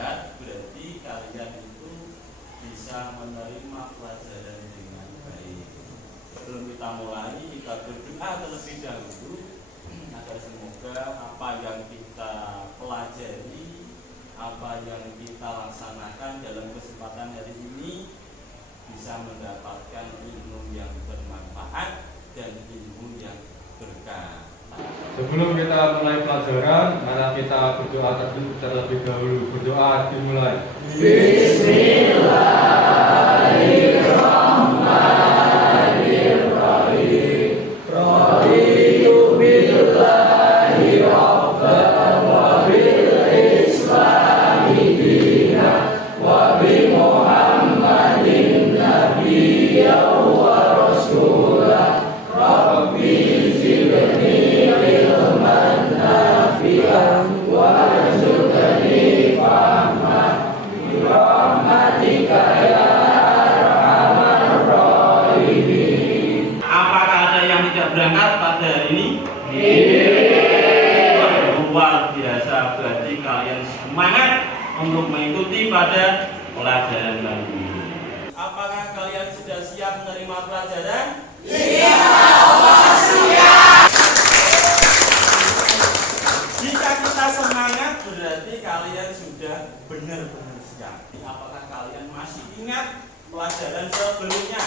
sehat, berarti kalian itu bisa menerima pelajaran dengan baik. Sebelum kita mulai, kita berdoa terlebih dahulu agar semoga apa yang kita pelajari, apa yang kita laksanakan dalam kesempatan hari ini bisa mendapatkan ilmu yang bermanfaat dan ilmu yang berkah. Sebelum kita mulai pelajaran, mari kita berdoa terlebih dahulu. Berdoa dimulai. Bismillahirrahmanirrahim. Raditu billahi rabban wa bil islami dinan wa bi Muhammadin nabiyyan wa rasulah. Rabbi zidni ilman nafi'an warzuqni fahman bi rahmatika ya arhamar rahimin. Apakah ada yang tidak berangkat pada hari ini? Luar biasa, berarti kalian semangat untuk mengikuti pada pelajaran kali ini. Apakah kalian sudah siap menerima pelajaran? Jika kita semangat, berarti kalian sudah benar-benar siap. Apakah kalian masih ingat pelajaran sebelumnya?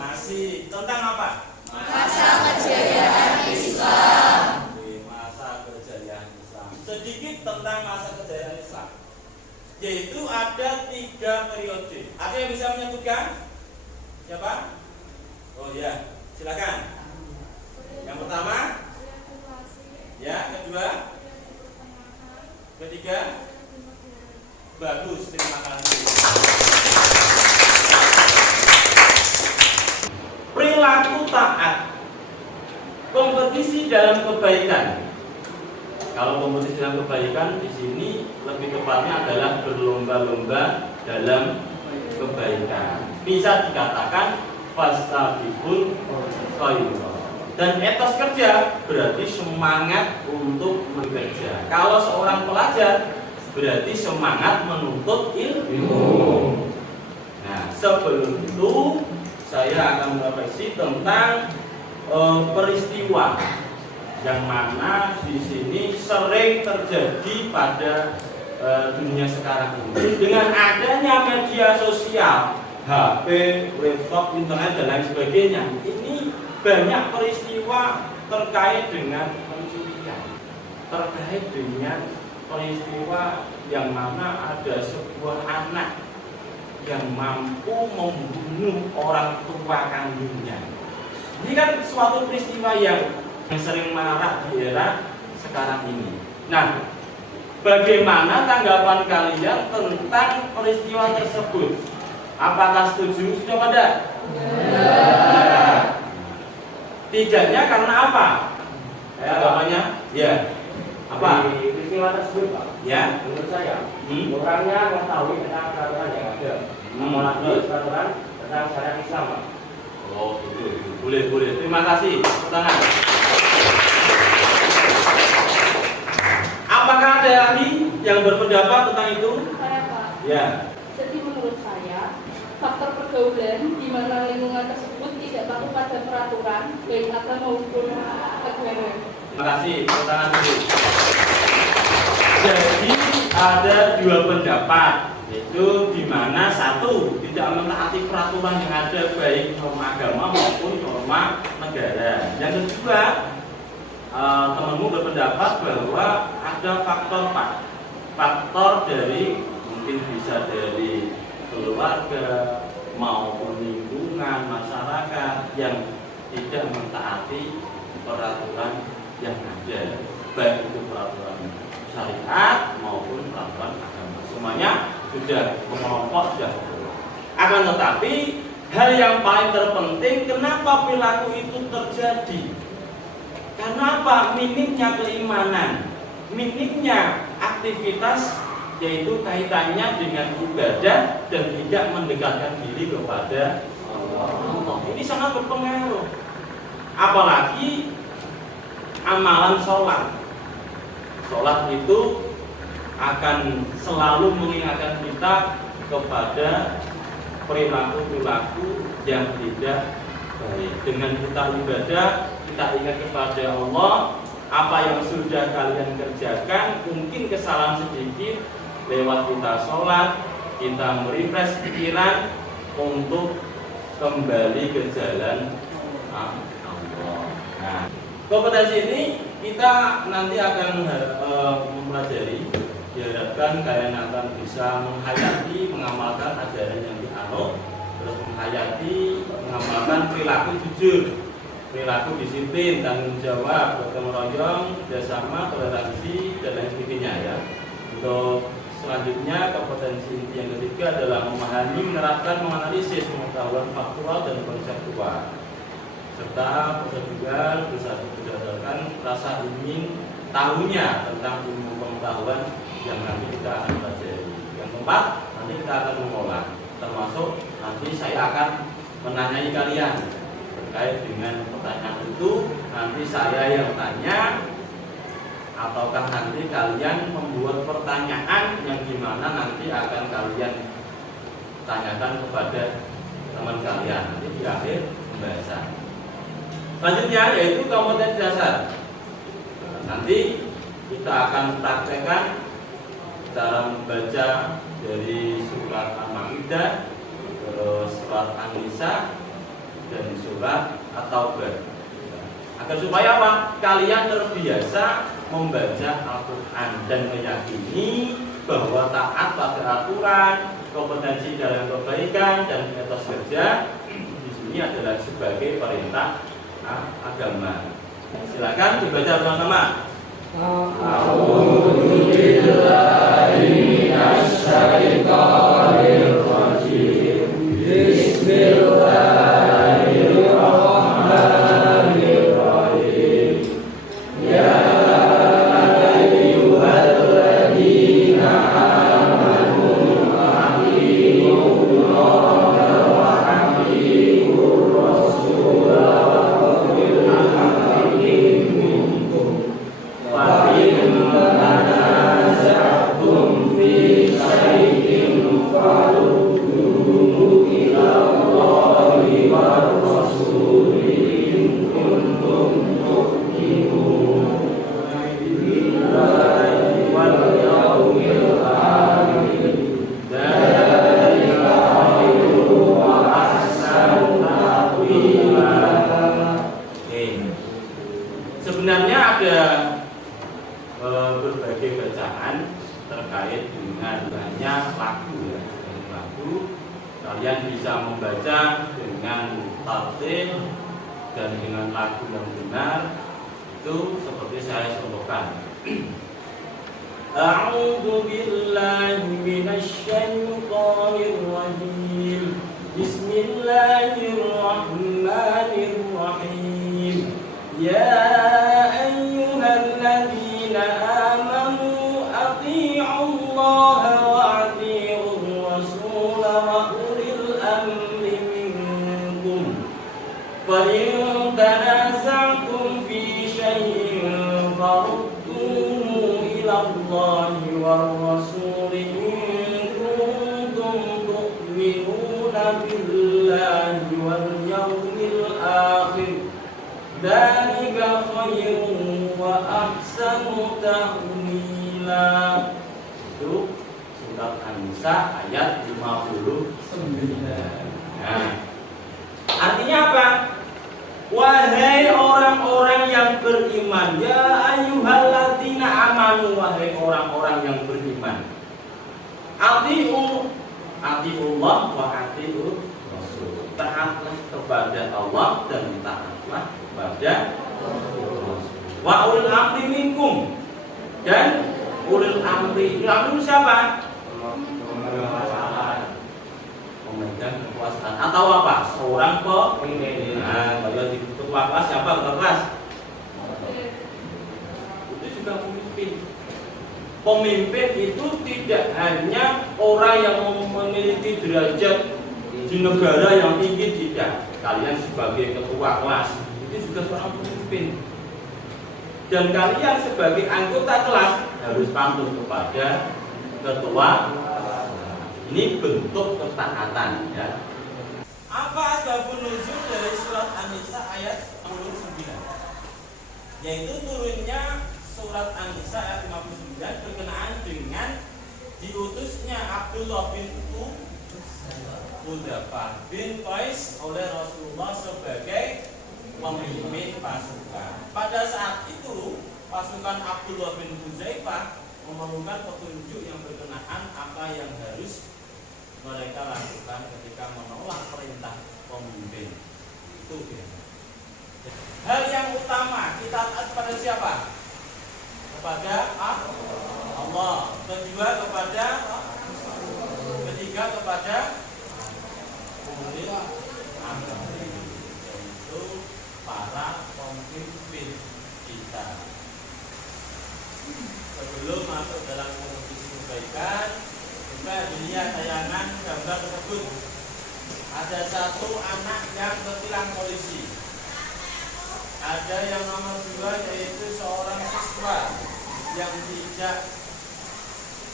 Masih. Tentang apa? Masa kejayaan Islam. Masa kejayaan Islam. Sedikit tentang masa kejayaan Islam. Yaitu ada 3 periode. Ada yang bisa menyebutkan? Siapa? Oh ya, silakan. Yang pertama? Ya, kedua? Ketiga? Bagus, terima kasih. Perilaku taat. Kompetisi dalam kebaikan. Kalau kompetisi dalam kebaikan di sini lebih tepatnya adalah berlomba-lomba dalam kebaikan. Bisa dikatakan fastabiqul khairat. Dan etos kerja berarti semangat untuk bekerja. Kalau seorang pelajar berarti semangat menuntut ilmu. Nah, sebelum itu saya akan merefleksi tentang peristiwa yang mana di sini sering terjadi pada dunia sekarang ini. Dengan adanya media sosial, HP, laptop, internet dan lain sebagainya, ini banyak peristiwa terkait dengan pencurian, terkait dengan peristiwa yang mana ada sebuah anak yang mampu membunuh orang tua kandungnya. Ini kan suatu peristiwa yang sering marak di era sekarang ini. Nah, bagaimana tanggapan kalian tentang peristiwa tersebut? Apakah setuju? Sudah pada? Tidaknya karena apa? Tanggapannya? Ya. Apa? Di peristiwa tersebut, Pak. Ya. Menurut saya, orangnya mengetahui tentang peraturan yang ada, apalagi peraturan tentang syariat Islam, Pak. Oh, gitu. Boleh. Terima kasih. Tangan. Apakah ada lagi yang berpendapat tentang itu? Saya, Pak. Ya. Jadi menurut saya, faktor pergaulan di mana lingkungan tersebut tidak patuh pada peraturan baik atau maupun negara. Terima kasih. Tangan dulu. Jadi ada 2 pendapat, yaitu di mana satu tidak mentaati peraturan yang ada baik norma agama maupun norma negara. Yang kedua, temanmu berpendapat bahwa ada faktor dari mungkin bisa dari keluarga maupun lingkungan masyarakat yang tidak mentaati peraturan yang ada, baik itu peraturan syariat maupun peraturan agama. Semuanya sudah mengelompok sudah. Akan tetapi hal yang paling terpenting, kenapa perilaku itu terjadi? Karena apa? Minimnya keimanan, minimnya aktivitas, yaitu kaitannya dengan ibadah dan tidak mendekatkan diri kepada Allah. Ini sangat berpengaruh. Apalagi amalan sholat. Sholat itu akan selalu mengingatkan kita kepada perilaku-perilaku yang tidak baik. Dengan kita ibadah, kita ingat kepada Allah, apa yang sudah kalian kerjakan, mungkin kesalahan sedikit, lewat kita sholat, kita merefresh pikiran untuk kembali ke jalan Allah. Nah, kompetensi ini kita nanti akan mempelajari. Diharapkan kalian akan bisa menghayati, mengamalkan ajaran yang dianut, terus menghayati, mengamalkan perilaku jujur, perilaku disiplin, tanggung jawab, gotong royong, kerjasama, toleransi, dan lain sebagainya ya. Untuk selanjutnya kompetensi inti yang ketiga adalah memahami, menerapkan, menganalisis pengetahuan faktual dan konseptual, serta prosedural berdasarkan rasa ingin tahunya tentang ilmu pengetahuan yang nanti kita akan pelajari. Yang keempat, nanti kita akan mengolah, termasuk nanti saya akan menanyai kalian terkait dengan pertanyaan itu. Nanti saya yang tanya, ataukah nanti kalian membuat pertanyaan yang dimana nanti akan kalian tanyakan kepada teman kalian nanti di akhir pembahasan. Selanjutnya yaitu kompetensi dasar. Nanti kita akan praktekkan cara membaca dari surat Al-Maidah, terus surat An-Nisa, dan surat At-Taubah. Agar supaya apa? Kalian terbiasa membaca Al-Quran dan meyakini bahwa taat pada aturan, kompetensi dalam kebaikan dan etos kerja di sini adalah sebagai perintah agama. Silakan dibaca bersama-sama. Sebenarnya ada berbagai bacaan terkait dengan banyak lagu ya. Lagu kalian bisa membaca dengan tartil dan dengan lagu yang benar itu seperti saya contohkan. A'udzu billahi minasy syaithanir rajim. Bismillahirrahmanirrahim. Ya ayyuhalladzina amanu athi'ullaha wa athi'ur rasul wa ulil amri minkum. Fa in tanaza'tum fi syai'in farudduhu ila Allahi war rasul in kuntum tu'minuna billahi wal yawmil akhir. Dzalika khairun wa ahsanu ta'wila. Itu surat An-Nisa ayat 59. Nah, artinya apa? Wahai orang-orang yang beriman, ya ayyuhalladzina amanu, wahai orang-orang yang beriman. Atiullah wa atiur rasul. Taatlah kepada Allah dan taatlah kepada wa ulil amri minkum, dan ulil amri itu siapa? Pemegang kekuasaan atau apa? Seorang pemimpin. Nah, kalau di ketua kelas siapa ketua kelas? Itu juga pemimpin. Pemimpin itu tidak hanya orang yang memiliki derajat di negara yang tinggi, tidak. Kalian sebagai ketua kelas itu juga seorang pemimpin. Dan kalian sebagai anggota kelas harus patuh kepada ketua. Ini bentuk ketaatan ya. Apa asbabun nuzul dari surat An-Nisa ayat 59? Yaitu turunnya surat An-Nisa ayat 59 berkenaan dengan diutusnya Abdullah bin Hudzafah bin Qais oleh Rasulullah sebagai pemimpin pasukan. Pada saat itu pasukan Abdullah bin Hudzafah memerlukan petunjuk yang berkenaan apa yang harus mereka lakukan ketika menolak perintah pemimpin. Itu ya. Hal yang utama kita taat pada siapa? Kepada Allah. Kedua kepada ketiga kepada ulil amri, yaitu para pemimpin kita. Sebelum masuk dalam kompetisi kebaikan, kita dilihat tayangan gambar tersebut. Ada satu anak yang tertilang polisi. Ada yang nomor 2 yaitu seorang siswa yang tidak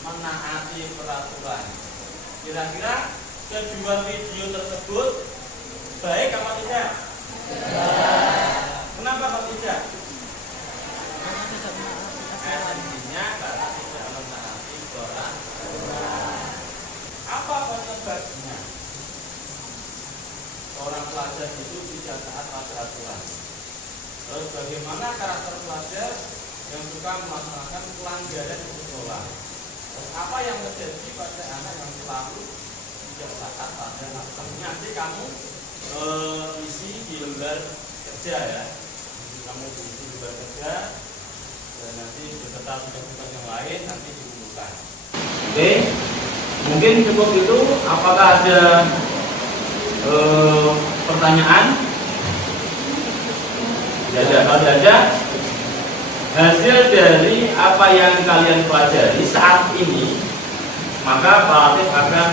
menaati peraturan. Kira-kira kedua video tersebut baik apa tidak? Kenapa kok tidak? Esensinya karena tidak menaati peraturan. Apa penyebabnya? Seorang pelajar itu tidak taat pada aturan. Terus bagaimana karakter pelajar yang suka melaksanakan pelanggaran di sekolah? Terus apa yang terjadi pada anak yang selalu tidak taat pada aturan? Nanti kamu isi di lembar kerja ya. Kamu isi di lembar kerja dan nanti beserta tugas-tugas yang lain nanti diumumkan. Oke, mungkin cukup itu. Apakah ada pertanyaan? Kalau ada, hasil dari apa yang kalian pelajari saat ini, maka Pak Latif akan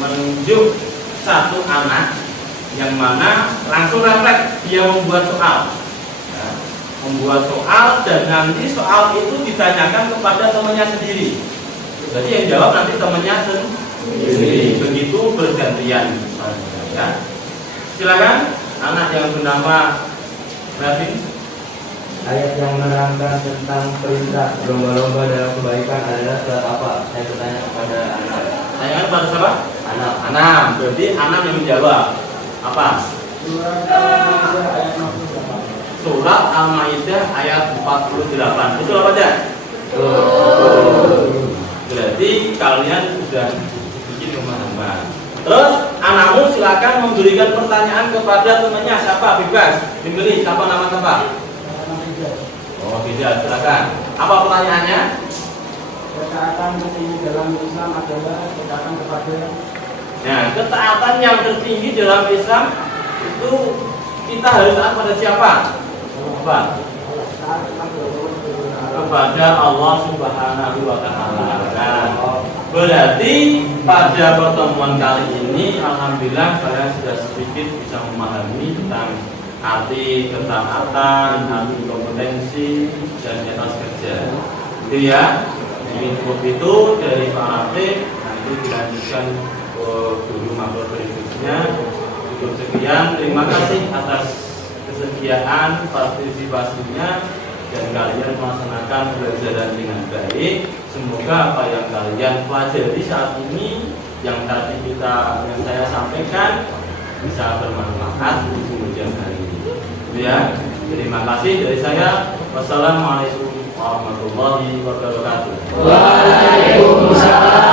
menunjuk satu anak yang mana langsung refleks dia membuat soal, ya, membuat soal dan nanti soal itu ditanyakan kepada temannya sendiri. Jadi yang jawab nanti temannya sendiri. Begitu bergantian. Ya. Silakan anak yang bernama Rabin. Ayat yang menerangkan tentang perintah berlomba-lomba dalam kebaikan adalah surat apa? Saya bertanya kepada anak. Tanyakan pada siapa? Anak. Anak. Berarti anak yang menjawab. Apa? Surat Al-Maidah ayat 48. Betul apa tidak? Berarti kalian sudah bikin rumah-rumah. Terus anakmu silakan memberikan pertanyaan kepada temannya. Siapa? Bebas. Diberi. Siapa nama siapa? Oh tidak. Silakan. Apa pertanyaannya? Ketaatan tertinggi dalam Islam adalah ketaatan kepada. Nah, ketaatan yang tertinggi dalam Islam itu kita harus taat pada siapa? Apa? Kepada Allah Subhanahu wa Ta'ala. Nah, berarti pada pertemuan kali ini alhamdulillah saya sudah sedikit bisa memahami tentang arti ketaatan, arti kompetensi dan etos kerja. Itu ya. Ini cukup itu dari Pak Latif. Nanti dilanjutkan dulu materi berikutnya. Cukup sekian. Terima kasih atas kesediaan partisipasinya dan kalian melaksanakan pelajaran dengan baik. Semoga apa yang kalian pelajari saat ini yang tadi yang saya sampaikan bisa bermanfaat di kemudian hari ini. Ya, terima kasih dari saya. Wassalamualaikum warahmatullahi wabarakatuh. Waalaikumsalam.